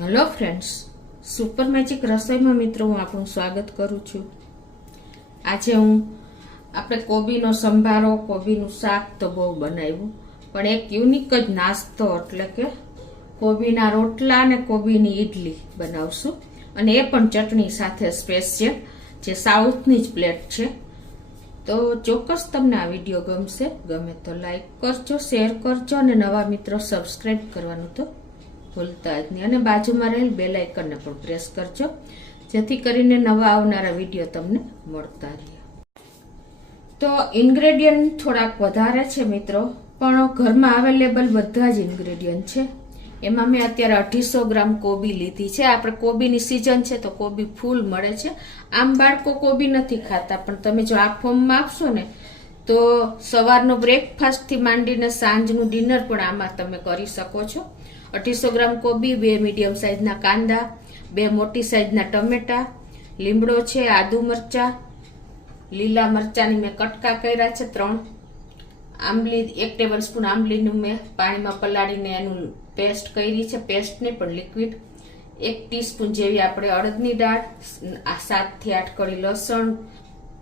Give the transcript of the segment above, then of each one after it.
Hello friends, super magic રસોઈમાં મિત્રો હું આપણું સ્વાગત કરું છું. આજે આપણે કોબીનો સંભારો, કોબીનું શાક તો બહુ બનાવ્યું, પણ એક યુનિક જ નાસ્તો એટલે કે કોબીના રોટલા અને કોબીની ઈડલી બનાવશું, અને એ પણ ચટણી સાથે સ્પેશિયલ, જે સાઉથની જ પ્લેટ છે. તો ચોક્કસ તમને આ વિડીયો ગમશે. ગમે તો લાઈક કરજો, શેર કરજો અને નવા મિત્રો સબસ્ક્રાઈબ કરવાનું તો ભૂલતા જ નહીં, અને બાજુમાં રહેલ બેલ આઇકનને પણ પ્રેસ કરજો, જેથી કરીને નવા આવનારા વિડીયો તમને મળતા રહે. તો ઇન્ગ્રેડિયન્ટ થોડાક વધારે છે મિત્રો, પણ ઘરમાં અવેલેબલ બધા જ ઇન્ગ્રેડિયન્ટ છે. એમાં મેં અત્યારે 250 ગ્રામ કોબી લીધી છે. આપણે કોબીની સિઝન છે તો કોબી ફૂલ મળે છે. આમ બાળકો કોબી નથી ખાતા, પણ તમે જો આ ફોર્મમાં આપશો ને તો સવારનો બ્રેકફાસ્ટથી માંડીને સાંજનું ડિનર પણ આમાં તમે કરી શકો છો. 250 ગ્રામ કોબી, 2 મીડિયમ સાઇઝના કાંદા, 2 મોટી સાઇઝના ટમેટા, લીમડો છે, આદુ મરચા, લીલા મરચાની મેં કટકા કર્યા છે 3, આંબલી 1 ટેબલ સ્પૂન આંબલીનું મેં પાણીમાં પલાળીને એનું પેસ્ટ કરી છે, પેસ્ટ નહીં પણ લિક્વિડ, 1 ટીસ્પૂન જેવી આપણે અડદની દાળ, 7 થી 8 કળી લસણ,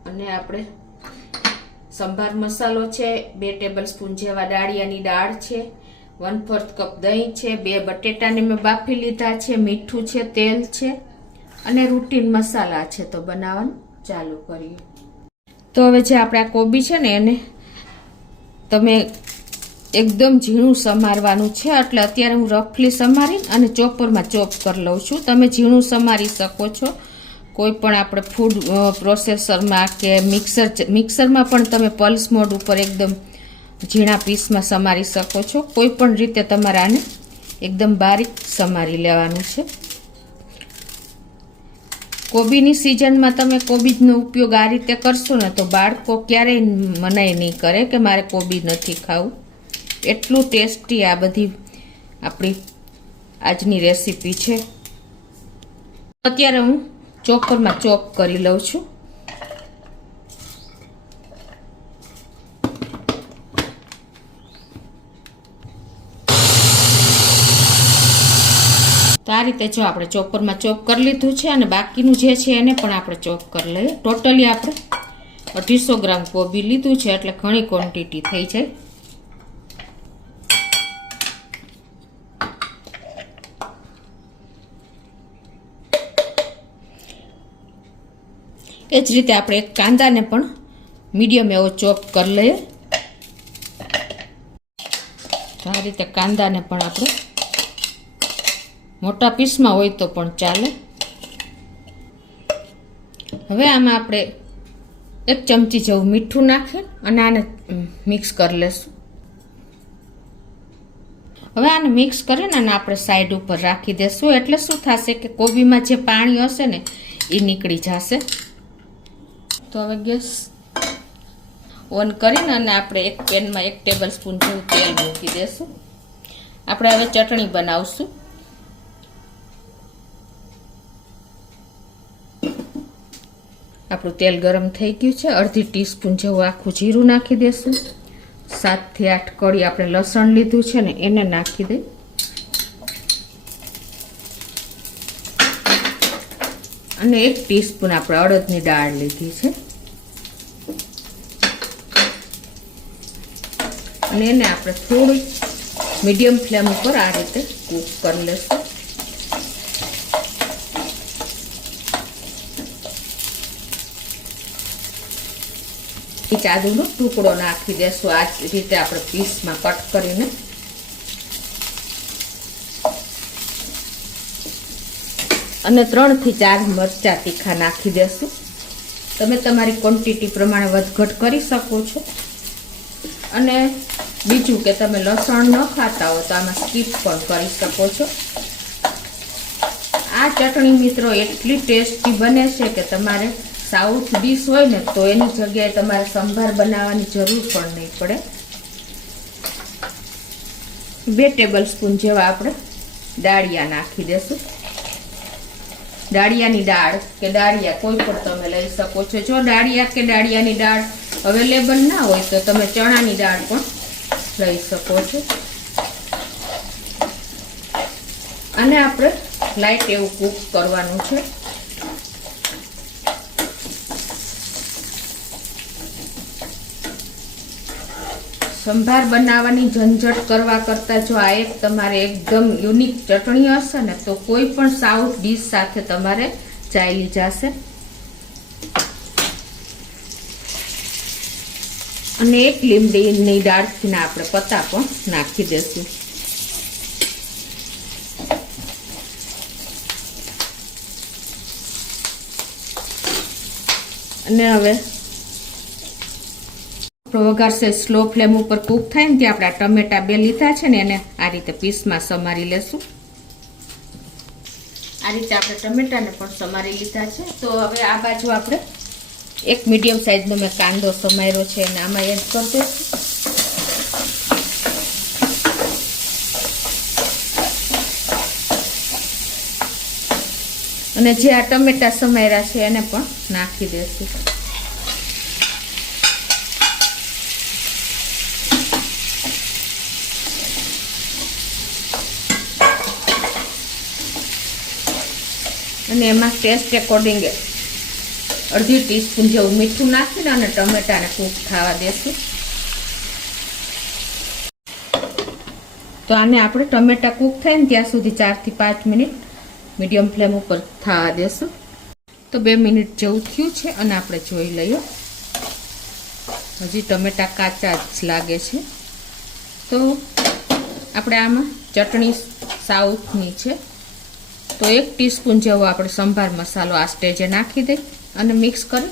અને આપણે સંભાર મસાલો છે, 2 ટેબલ સ્પૂન જેવા દાળિયાની દાળ છે, 1/4 કપ દહીં છે, 2 બટેટાને મેં બાફી લીધા છે, મીઠું છે, તેલ છે, અને રૂટીન મસાલા છે. તો બનાવવાનું ચાલુ કરીએ. તો હવે જે આપણે આ કોબી છે ને એને તમે એકદમ ઝીણું સમારવાનું છે, એટલે અત્યારે હું રફલી સમારીને અને ચોપરમાં ચોપ કરી લઉં છું. તમે ઝીણું સમારી શકો છો કોઈ પણ આપણે ફૂડ પ્રોસેસરમાં કે મિક્સરમાં પણ તમે પલ્સ મોડ ઉપર એકદમ ઝીણા પીસમાં સમારી શકો છો. કોઈ પણ રીતે તમારે આને એકદમ બારીક સમારી લેવાનું છે. કોબીની સિઝનમાં તમે કોબીનો ઉપયોગ આ રીતે કરશો ને તો બાળકો ક્યારેય મનાઈ નહીં કરે કે મારે કોબી નથી ખાવું. એટલું ટેસ્ટી આ બધી આપણી આજની રેસીપી છે. અત્યારે હું ચોપરમાં ચોપ કરી લઉં છું. તો આ રીતે જો આપણે ચોપરમાં ચોપ કરી લીધું છે, અને બાકીનું જે છે એને પણ આપણે ચોપ કરી લઈએ. ટોટલી આપણે 250 ગ્રામ કોબી લીધું છે, એટલે ઘણી ક્વોન્ટિટી થઈ જાય. એ જ રીતે આપણે એક કાંદાને પણ મીડિયમ એવો ચોપ કરી લઈએ. આ રીતે કાંદાને પણ આપણે મોટા પીસમાં હોય તો પણ ચાલે. હવે આમાં આપણે 1 ચમચી જેવું મીઠું નાખી અને આને મિક્સ કરી લેશું. હવે આને મિક્સ કરીને અને આપણે સાઈડ ઉપર રાખી દેશું. એટલે શું થશે કે કોબીમાં જે પાણી હશે ને એ નીકળી જશે. તો હવે ગેસ ઓન કરીને અને આપણે એક પેનમાં 1 ટેબલ સ્પૂન જેવું તેલ મૂકી દેશું. આપણે હવે ચટણી બનાવશું. આપણું તેલ ગરમ થઈ ગયું છે. અડધી ટીસ્પૂન જેવું આખું જીરું નાખી દેશું. 7 થી 8 કળી આપણે લસણ લીધું છે ને એને નાખી દઈ, અને 1 ટીસ્પૂન આપણે અડદની દાળ લીધી છે, અને એને આપણે થોડી મીડિયમ ફ્લેમ ઉપર આ રીતે કૂક કરી લેશું. આદુનો ટુકડો નાખી દેશું આ રીતે આપણે પીસમાં કટ કરીને, અને 3 થી 4 મરચા તીખા નાખી દેશું. તમે તમારી ક્વોન્ટિટી પ્રમાણે વધઘટ કરી શકો છો. અને બીજું કે તમે લસણ ન ખાતા હો તો આમાં સ્કીપ પણ કરી શકો છો. આ ચટણી મિત્રો એટલી ટેસ્ટી બને છે કે તમારે સાઉથ ડીશ હોય ને તો એની જગ્યાએ તમારે સંભાર બનાવવાની જરૂર પણ નહીં પડે. 2 ટેબલ સ્પૂન જેવા આપણે દાળિયા નાખી દેશું. દાળિયાની દાળ કે દાળિયા કોઈ પણ તમે લઈ શકો છો. જો દાળિયા કે દાળિયાની દાળ અવેલેબલ ના હોય તો તમે ચણાની દાળ પણ લઈ શકો છો. અને આપણે લાઈટ એવું કૂક કરવાનું છે. સંભાર બનાવવાની ઝંઝટ કરવા કરતાં જો આ એક તમારે એકદમ યુનિક ચટણી હશે ને તો કોઈ પણ સાઉથ ડીશ સાથે તમારે ચાલી જશે. અને એક લીમડીની દાળથીના આપણે પત્તા પણ નાખી દેશું. અને હવે વઘાર છે સ્લો ફ્લેમ ઉપર કૂક થાય ને ત્યાં આપણે ટમેટા 2 લીધા છે ને એને આ રીતે પીસમાં સમારી લેશું. આ રીતે આપણે ટમેટાને પણ સમારી લીધા છે. તો હવે આ બાજુ આપણે એક મીડિયમ સાઈઝનો મેં કાંદો સમાર્યો છે અને આમાં એડ કરી દઈશું. અને જે આ ટમેટા સમાર્યા છે એને પણ નાખી દઈશું. અને એમાં ટેસ્ટ એકોર્ડિંગ અડધી ટીસ્પૂન જેવું મીઠું નાખીને અને ટમેટાને કૂક થવા દેશું. તો આને આપણે ટમેટા કૂક થાય ને ત્યાં સુધી 4 થી 5 મિનિટ મીડિયમ ફ્લેમ ઉપર થવા દેશું. તો 2 મિનિટ જેવું થયું છે અને આપણે જોઈ લઈએ. હજી ટમેટા કાચા જ લાગે છે. તો આપણે આમાં ચટણી સાઉથની છે તો 1 ટીસ્પૂન જેવો આપણે સંભાર મસાલો આ સ્ટેજે નાખી દઈ અને મિક્સ કરી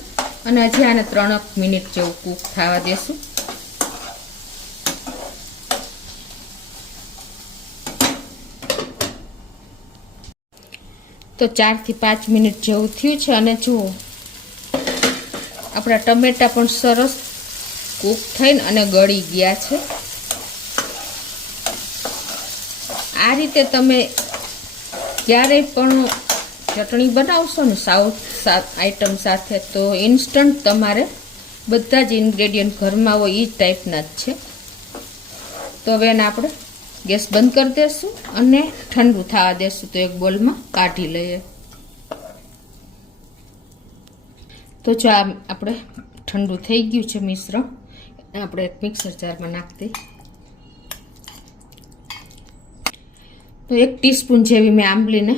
અને હજી આને 3 મિનિટ જેવું કૂક થવા દેશું. તો 4 થી 5 મિનિટ જેવું થયું છે અને જુઓ આપણા ટમેટા પણ સરસ કૂક થઈને અને ગળી ગયા છે. આ રીતે તમે જ્યારે પણ ચટણી બનાવશો ને સાઉથ આઈટમ સાથે તો ઇન્સ્ટન્ટ તમારે બધા જ ઇન્ગ્રેડિયન્ટ ઘરમાં હોય એ જ ટાઈપના જ છે. તો હવે એને આપણે ગેસ બંધ કરી દઈશું અને ઠંડુ થવા દેશું. તો એક બોલમાં કાઢી લઈએ. તો જો આ આપણે ઠંડુ થઈ ગયું છે મિશ્રણ, આપણે એક મિક્સર જારમાં નાખી દઈએ. તો 1 ટીસ્પૂન જેવી મેં આંબલીને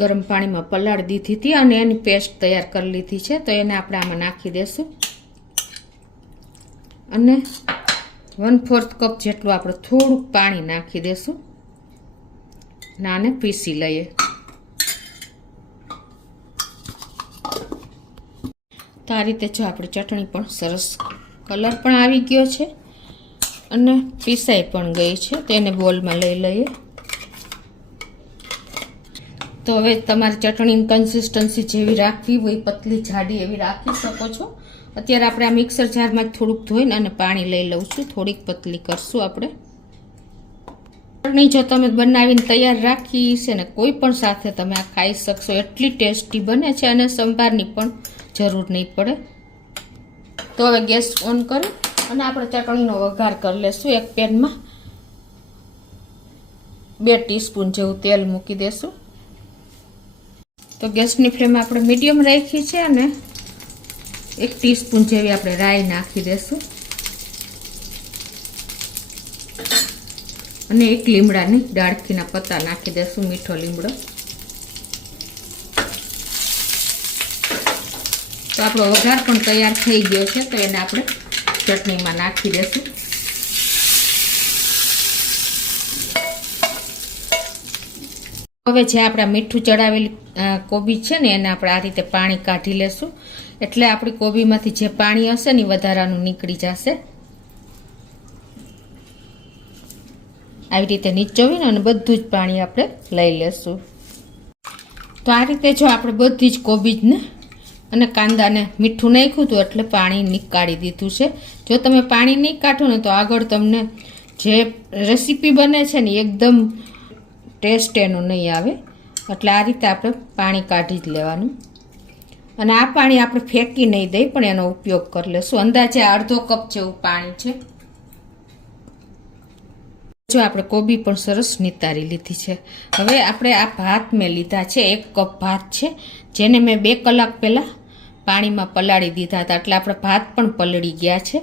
ગરમ પાણીમાં પલાળી દીધી હતી અને એની પેસ્ટ તૈયાર કરી લીધી છે. તો એને આપણે આમાં નાખી દઈશું અને 1/4 કપ જેટલું આપણે થોડુંક પાણી નાખી દઈશું અને આને પીસી લઈએ. તો આ રીતે જો આપણી ચટણી પણ સરસ કલર પણ આવી ગયો છે અને પીસાઈ પણ ગઈ છે. તો એને બોલમાં લઈ લઈએ. તો હવે તમારી ચટણીની કન્સિસ્ટન્સી જેવી રાખવી હોય પતલી જાડી એવી રાખી શકો છો. અત્યારે આપણે આ મિક્સર જારમાં જ થોડુંક ધોઈને અને પાણી લઈ લઉં છું. થોડીક પતલી કરશું આપણે. ચટણી જો તમે બનાવીને તૈયાર રાખી છે ને કોઈ પણ સાથે તમે આ ખાઈ શકશો. એટલી ટેસ્ટી બને છે અને સંભારની પણ જરૂર નહીં પડે. તો હવે ગેસ ઓન કરી અને આપણે ચટણીનો વઘાર કરી લેશું. એક પેનમાં 2 ટીસ્પૂન જેવું તેલ મૂકી દેશું. તો ગેસની ફ્લેમ આપણે મીડિયમ રાખી છે અને 1 ટીસ્પૂન જેવી આપણે રાઈ નાખી દેશું અને 1 લીમડાની ડાળખીના પત્તા નાખી દેશું. મીઠો લીમડો. તો આપણો વઘાર પણ તૈયાર થઈ ગયો છે. તો એને આપણે ચટણીમાં નાખી દેશું. હવે જે આપણા મીઠું ચડાવેલી કોબી છે ને એને આપણે આ રીતે પાણી કાઢી લેશું. એટલે આપણી કોબીમાંથી જે પાણી હશે ને વધારાનું નીકળી જશે. આવી રીતે નીચોવીને અને બધું જ પાણી આપણે લઈ લેશું. તો આ રીતે જો આપણે બધી જ કોબીજને અને કાંદાને મીઠું નાખ્યું હતું એટલે પાણી નીકાળી દીધું છે. જો તમે પાણી નહીં કાઢો ને તો આગળ તમને જે રેસીપી બને છે ને એકદમ ટેસ્ટ એનો નહીં આવે. એટલે આ રીતે આપણે પાણી કાઢી જ લેવાનું અને આ પાણી આપણે ફેંકી નહીં દઈ પણ એનો ઉપયોગ કરી લેશું. અંદાજે 1/2 કપ જેવું પાણી છે. જો આપણે કોબી પણ સરસ નિતારી લીધી છે. હવે આપણે આ ભાત મેં લીધા છે, 1 કપ ભાત છે, જેને મેં 2 કલાક પહેલાં પાણીમાં પલાળી દીધા હતા, એટલે આપણે ભાત પણ પલળી ગયા છે.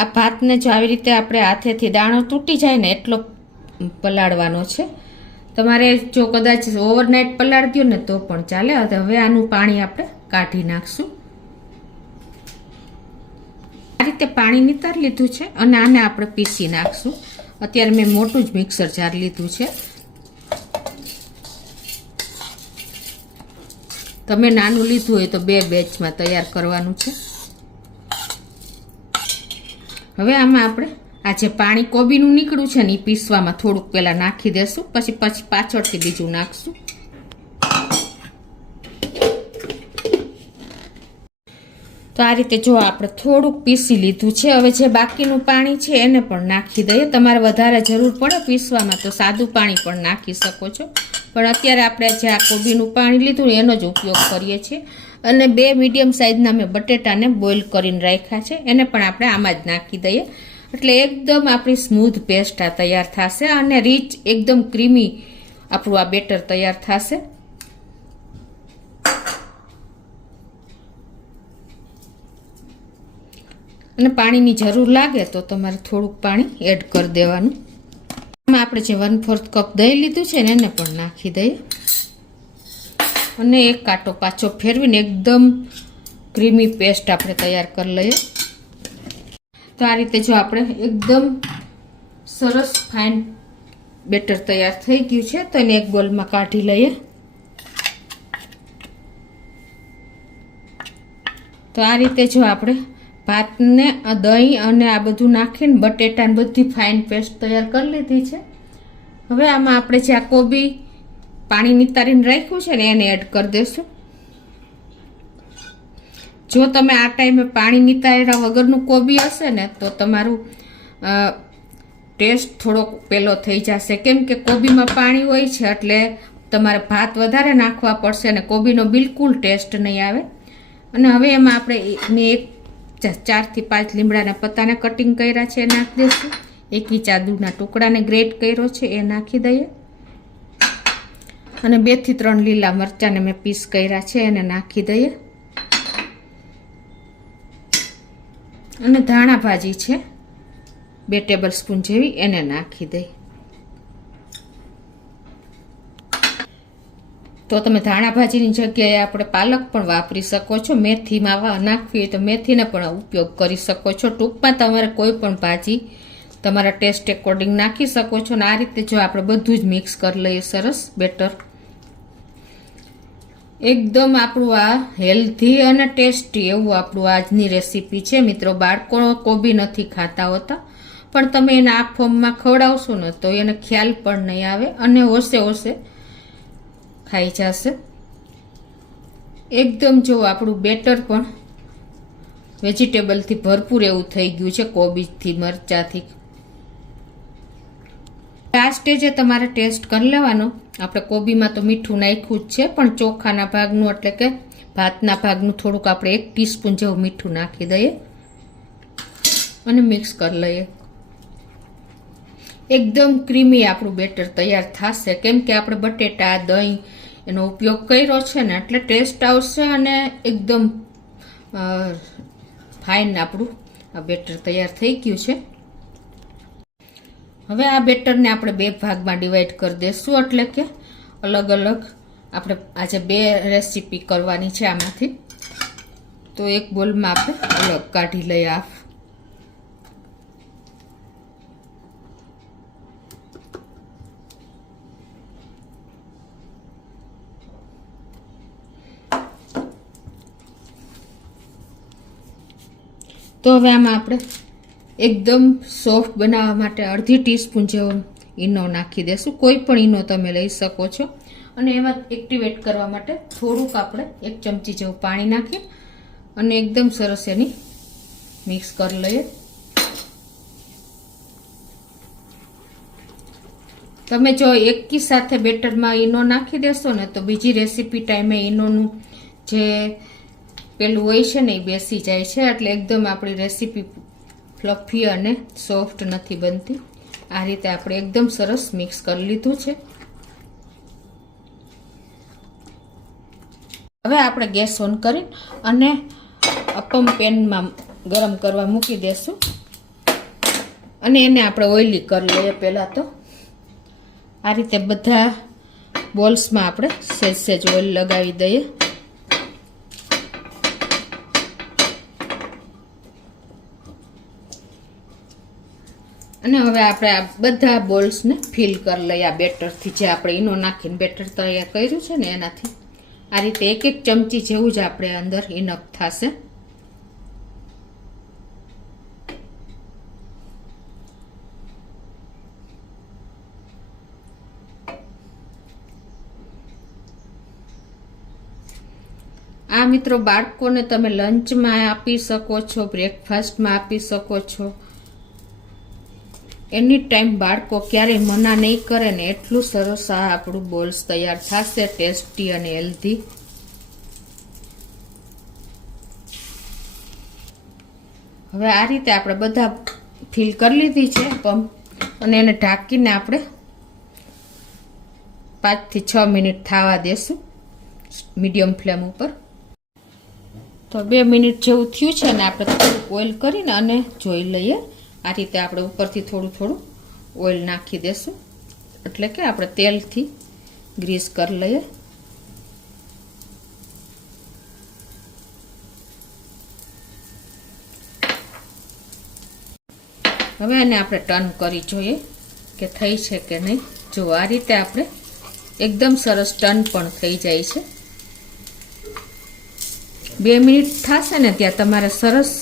આ ભાતને જો આવી રીતે આપણે હાથેથી દાણો તૂટી જાય ને એટલો પલાળવાનો છે. તમારે જો કદાચ ઓવરનાઇટ પલાળી દો ને તો પણ ચાલે. હવે આનું પાણી આપણે કાઢી નાખશું. આ રીતે પાણી નિતારી લીધું છે અને આને આપણે પીસી નાખશું. અત્યારે મેં મોટું જ મિક્સર જાર લીધું છે. તમે નાનું લીધું હોય તો 2 બેચમાં તૈયાર કરવાનું છે. હવે આમાં આપણે આ જે પાણી કોબીનું નીકળ્યું છે ને એ પીસવામાં થોડુંક પહેલાં નાખી દેશું, પછી પાછળથી બીજું નાખશું. તો આ રીતે જો આપણે થોડુંક પીસી લીધું છે. હવે જે બાકીનું પાણી છે એને પણ નાખી દઈએ. તમારે વધારે જરૂર પડે પીસવામાં તો સાદું પાણી પણ નાખી શકો છો, પણ અત્યારે આપણે જે આ કોબીનું પાણી લીધું ને એનો જ ઉપયોગ કરીએ છીએ. અને 2 મીડિયમ સાઇઝના મેં બટેટાને બોઇલ કરીને રાખ્યા છે, એને પણ આપણે આમાં જ નાખી દઈએ. એટલે એકદમ આપણી સ્મૂધ પેસ્ટ આ તૈયાર થશે અને રીચ એકદમ ક્રીમી આપણું આ બેટર તૈયાર થશે. અને પાણીની જરૂર લાગે તો તમારે થોડુંક પાણી એડ કરી દેવાનું. આમાં આપણે જે 1/4 કપ દહીં લીધું છે ને એને પણ નાખી દઈએ અને એક કાંટો પાછો ફેરવીને એકદમ ક્રીમી પેસ્ટ આપણે તૈયાર કરી લઈએ. તો આ રીતે જો આપણે એકદમ સરસ ફાઇન બેટર તૈયાર થઈ ગયું છે તો એને એક બોલમાં કાઢી લઈએ. તો આ રીતે જો આપણે ભાતને દહીં અને આ બધું નાખીને બટેટાને બધી ફાઇન પેસ્ટ તૈયાર કરી લીધી છે. હવે આમાં આપણે જે આ કોબી પાણી નિતારીને રાખ્યું છે ને એને એડ કરી દઈશું. જો તમે આ ટાઈમે પાણી નિતાર્યા વગરનું કોબી હશે ને તો તમારું ટેસ્ટ થોડોક પેલો થઈ જશે, કેમ કે કોબીમાં પાણી હોય છે એટલે તમારે ભાત વધારે નાખવા પડશે અને કોબીનો બિલકુલ ટેસ્ટ નહીં આવે. અને હવે એમાં આપણે મેં 4 થી 5 લીમડાના પત્તાને કટિંગ કર્યા છે એ નાખી દઈશું. 1 ઇંચ આદુના ટુકડાને ગ્રેટ કર્યો છે એ નાખી દઈએ. અને 2 થી 3 લીલા મરચાંને મેં પીસ કર્યા છે એને નાખી દઈએ. અને ધાણા ભાજી છે 2 ટેબલ સ્પૂન જેવી એને નાખી દઈએ. તો તમે ધાણા ભાજીની જગ્યાએ આપણે પાલક પણ વાપરી શકો છો. મેથીમાં નાખવી હોય તો મેથીને પણ ઉપયોગ કરી શકો છો. ટૂંકમાં તમારે કોઈ પણ ભાજી તમારા ટેસ્ટ એકોર્ડિંગ નાખી શકો છો. અને આ રીતે જો આપણે બધું જ મિક્સ કરી લઈએ સરસ બેટર. એકદમ આપણું આ હેલ્ધી અને ટેસ્ટી એવું આપણું આજની રેસીપી છે મિત્રો. બાળકો કોબી નથી ખાતા હોતા, પણ તમે એને આ ફોર્મમાં ખવડાવશો ને તો એને ખ્યાલ પણ નહીં આવે અને હોશે ખાઈ જશે. એકદમ જો આપણું બેટર પણ વેજીટેબલથી ભરપૂર એવું થઈ ગયું છે, કોબીજથી મરચાથી. આ સ્ટેજે તમારે ટેસ્ટ કરી લેવાનો. આપણે કોબીમાં તો મીઠું નાખ્યું જ છે, પણ ચોખાના ભાગનું એટલે કે ભાતના ભાગનું થોડુંક આપણે 1 ટીસ્પૂન જેવું મીઠું નાખી દઈએ અને મિક્સ કરી લઈએ. એકદમ ક્રીમી આપણું બેટર તૈયાર થશે, કેમ કે આપણે બટેટા દહીં એનો ઉપયોગ કર્યો છે ને એટલે ટેસ્ટ આવશે અને એકદમ ફાઇન આપણું આ બેટર તૈયાર થઈ ગયું છે. હવે આ બેટરને આપણે 2 ભાગમાં ડિવાઈડ કરી દઈશું, એટલે કે અલગ અલગ આપણે આજે 2 રેસીપી કરવાની છે આમાંથી. તો એક બોલમાં આપણે અલગ કાઢી લઈએ આ. તો હવે આમાં આપણે એકદમ સોફ્ટ બનાવવા માટે 1/2 ટીસ્પૂન જેવો ઈનો નાખી દેશું. કોઈ પણ ઈનો તમે લઈ શકો છો. અને એમાં એક્ટિવેટ કરવા માટે થોડુંક આપણે 1 ચમચી જેવું પાણી નાખીએ અને એકદમ સરસ એની મિક્સ કરી લઈએ. તમે જો એકી સાથે બેટરમાં ઈનો નાખી દેશો ને તો બીજી રેસીપી ટાઈમે ઈનોનું જે પેલું હોય છે ને એ બેસી જાય છે, એટલે એકદમ આપણી રેસીપી ફ્લફી અને સોફ્ટ નથી બનતી. આ રીતે આપણે એકદમ સરસ મિક્સ કરી લીધું છે. હવે આપણે ગેસ ઓન કરી અને અપમ પેનમાં ગરમ કરવા મૂકી દેશું અને એને આપણે ઓઈલી કરી લઈએ. પહેલાં તો આ રીતે બધા બોલ્સમાં આપણે સહેજ સહેજ ઓઇલ લગાવી દઈએ. અને હવે આપણે આ બધા બોલ્સને ફિલ કરી લઈએ આ બેટરથી, જે આપણે ઈનો નાખીને બેટર તૈયાર કર્યું છે ને એનાથી. આ રીતે એક એક ચમચી જેવું જ આપણે અંદર ઇનફ થશે. આ મિત્રો બાળકોને તમે લંચમાં આપી શકો છો, બ્રેકફાસ્ટમાં આપી શકો છો. એની ટાઈમ બાળકો ક્યારેય મના નહીં કરે ને એટલું સરસ આ આપણું બોલ્સ તૈયાર થશે, ટેસ્ટી અને હેલ્ધી. હવે આ રીતે આપણે બધા ફિલ કરી લીધી છે પંપ અને એને ઢાંકીને આપણે 5 થી 6 મિનિટ થવા દેશું મીડિયમ ફ્લેમ ઉપર. તો 2 મિનિટ જેવું થયું છે ને આપણે થોડુંક ઓઇલ કરીને અને જોઈ લઈએ. આ રીતે આપણે ઉપરથી થોડું થોડું ઓઇલ નાખી દેશું, એટલે કે આપણે તેલથી ગ્રીસ કરી લઈએ. હવે એને આપણે ટર્ન કરી જોઈએ કે થઈ છે કે નહીં. જો આ રીતે આપણે એકદમ સરસ ટર્ન પણ થઈ જાય છે. 2 મિનિટ થશે ને ત્યાં તમારે સરસ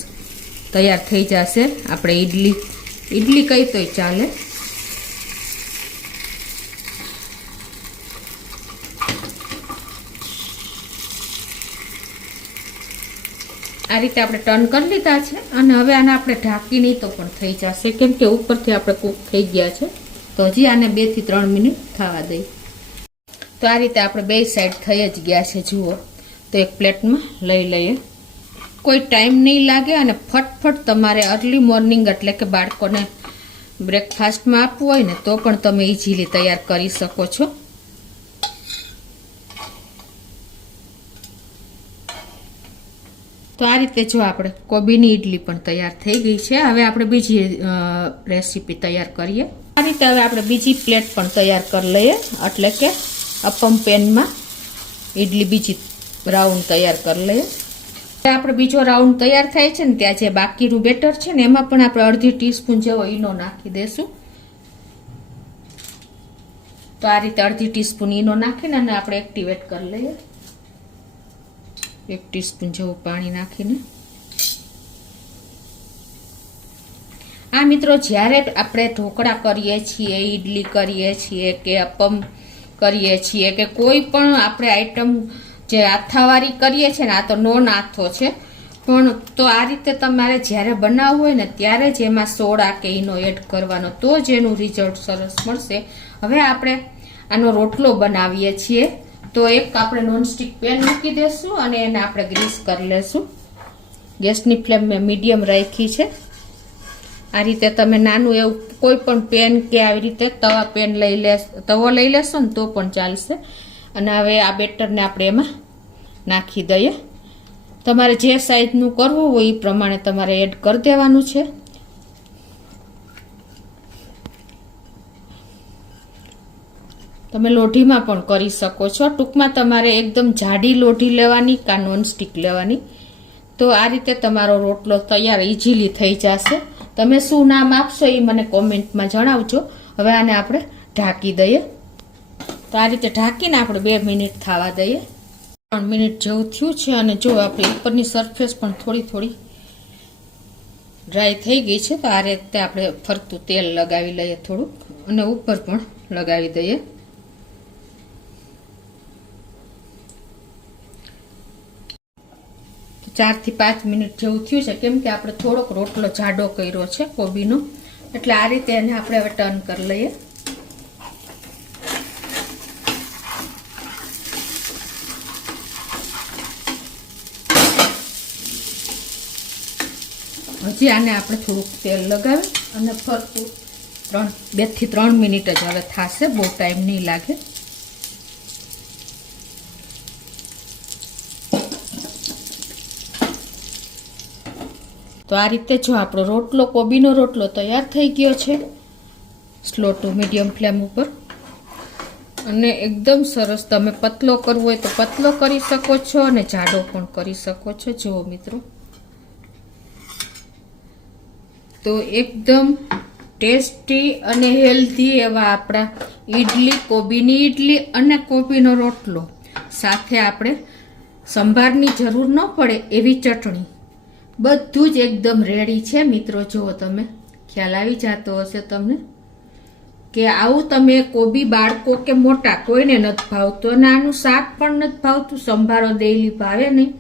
તૈયાર થઈ જશે આપણે ઈડલી કઈ તોય ચાલે. આ રીતે આપણે ટર્ન કરી લીધા છે અને હવે આને આપણે ઢાંકી નહીં તો પણ થઈ જશે, કેમ કે ઉપરથી આપણે કૂક થઈ ગયા છે. તો હજી આને 2 થી 3 મિનિટ થવા દઈએ. તો આ રીતે આપણે બે સાઈડ થઈ જ ગયા છે જુઓ. તો એક પ્લેટમાં લઈ લઈએ. કોઈ ટાઈમ નહીં લાગે અને ફટફટ તમારે અર્લી મોર્નિંગ એટલે કે બાળકોને બ્રેકફાસ્ટમાં આપવું હોય ને તો પણ તમે ઇઝીલી તૈયાર કરી શકો છો. તો આ રીતે જો આપણે કોબીની ઈડલી પણ તૈયાર થઈ ગઈ છે. હવે આપણે બીજી રેસીપી તૈયાર કરીએ. આ રીતે હવે આપણે બીજી પ્લેટ પણ તૈયાર કરી લઈએ, એટલે કે અપમ પેનમાં ઈડલી બીજી રાઉન્ડ તૈયાર કરી લઈએ. આપણે બીજો રાઉન્ડ તૈયાર થાય છે ને ત્યાં જે બાકીનું બેટર છે ને એમાં પણ આપણે અડધી ટીસ્પૂન જેવો ઈનો નાખી દેશું. તો આ રીતે અડધી ટીસ્પૂન ઈનો નાખીને અને આપણે એક્ટિવેટ કરી લઈએ. 1 ટીસ્પૂન જેવું પાણી નાખીને. આ મિત્રો જ્યારે આપણે ઢોકળા કરીએ છીએ, ઈડલી કરીએ છીએ કે અપમ કરીએ છીએ કે કોઈ પણ આપણે આઈટમ જે આથાવાળી કરીએ છીએ ને, આ તો નોન આથો છે પણ તો આ રીતે તમારે જ્યારે બનાવવું હોય ને ત્યારે જ એમાં સોડા કે ઈનો એડ કરવાનો, તો જ એનું રિઝલ્ટ સરસ મળશે. હવે આપણે આનો રોટલો બનાવીએ છીએ. તો એક આપણે નોનસ્ટિક પેન મૂકી દેશું અને એને આપણે ગ્રીસ કરી લેશું. ગેસની ફ્લેમ મેં મીડિયમ રાખી છે. આ રીતે તમે નાનું એવું કોઈ પણ પેન કે આવી રીતે તવો લઈ લેશો ને તો પણ ચાલશે. અને હવે આ બેટરને આપણે એમાં નાખી દઈએ. તમારે જે સાઈઝનું કરવું હોય એ પ્રમાણે તમારે એડ કરી દેવાનું છે. તમે લોઢીમાં પણ કરી શકો છો. ટૂંકમાં તમારે એકદમ જાડી લોઢી લેવાની કે નોનસ્ટિક લેવાની. તો આ રીતે તમારો રોટલો તૈયાર ઇઝીલી થઈ જશે. તમે શું નામ આપશો એ મને કોમેન્ટમાં જણાવજો. હવે આને આપણે ઢાંકી દઈએ. તો આ રીતે ઢાંકીને આપણે 2 મિનિટ થવા દઈએ. 3 મિનિટ જેવું થયું છે અને જો આપણે ઉપરની સરફેસ પણ થોડી થોડી ડ્રાય થઈ ગઈ છે. તો આ રીતે આપણે ફરતું તેલ લગાવી લઈએ થોડુંક અને ઉપર પણ લગાવી દઈએ. તો 4 થી 5 મિનિટ જેવું થયું છે, કેમ કે આપણે થોડોક રોટલો જાડો કર્યો છે કોબીનો, એટલે આ રીતે એને આપણે હવે ટર્ન કરી લઈએ. હજી આને આપણે થોડુંક તેલ લગાવી અને ફરતું 2 થી 3 મિનિટ જ હવે થશે, બહુ ટાઈમ નહીં લાગે. તો આ રીતે જો આપણો રોટલો, કોબીનો રોટલો તૈયાર થઈ ગયો છે, સ્લો ટુ મીડિયમ ફ્લેમ ઉપર. અને એકદમ સરસ. તમે પતલો કરવો હોય તો પતલો કરી શકો છો અને જાડો પણ કરી શકો છો. જુઓ મિત્રો, તો એકદમ ટેસ્ટી અને હેલ્ધી એવા આપણા ઈડલી, કોબીની ઈડલી અને કોબીનો રોટલો, સાથે આપણે સંભારની જરૂર ન પડે એવી ચટણી, બધું જ એકદમ રેડી છે મિત્રો. જુઓ, તમે ખ્યાલ આવી જતો હશે તમને કે આવું તમે કોબી, બાળકો કે મોટા કોઈને નથી ભાવતું અને આનું શાક પણ નથી ભાવતું, સંભારો ડેઈલી ભાવે નહીં,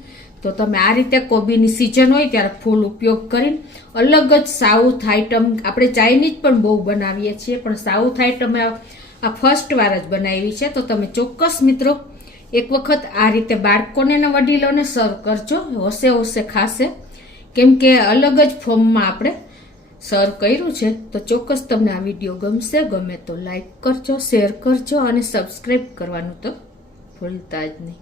તો તમે આ રીતે કોબીની સિઝન હોય ત્યારે ફૂલ ઉપયોગ કરીને અલગ જ સાઉથ આઈટમ, આપણે ચાઇનીઝ પણ બહુ બનાવીએ છીએ, પણ સાઉથ આઈટમ આ ફર્સ્ટ વાર જ બનાવી છે. તો તમે ચોક્કસ મિત્રો એક વખત આ રીતે બાળકોને અને વડીલોને સર્વ કરજો, હોશે હોશે ખાશે, કેમ કે અલગ જ ફોર્મમાં આપણે સર્વ કર્યું છે. તો ચોક્કસ તમને આ વિડીયો ગમશે. ગમે તો લાઈક કરજો, શેર કરજો અને સબસ્ક્રાઈબ કરવાનું તો ભૂલતા જ નહીં.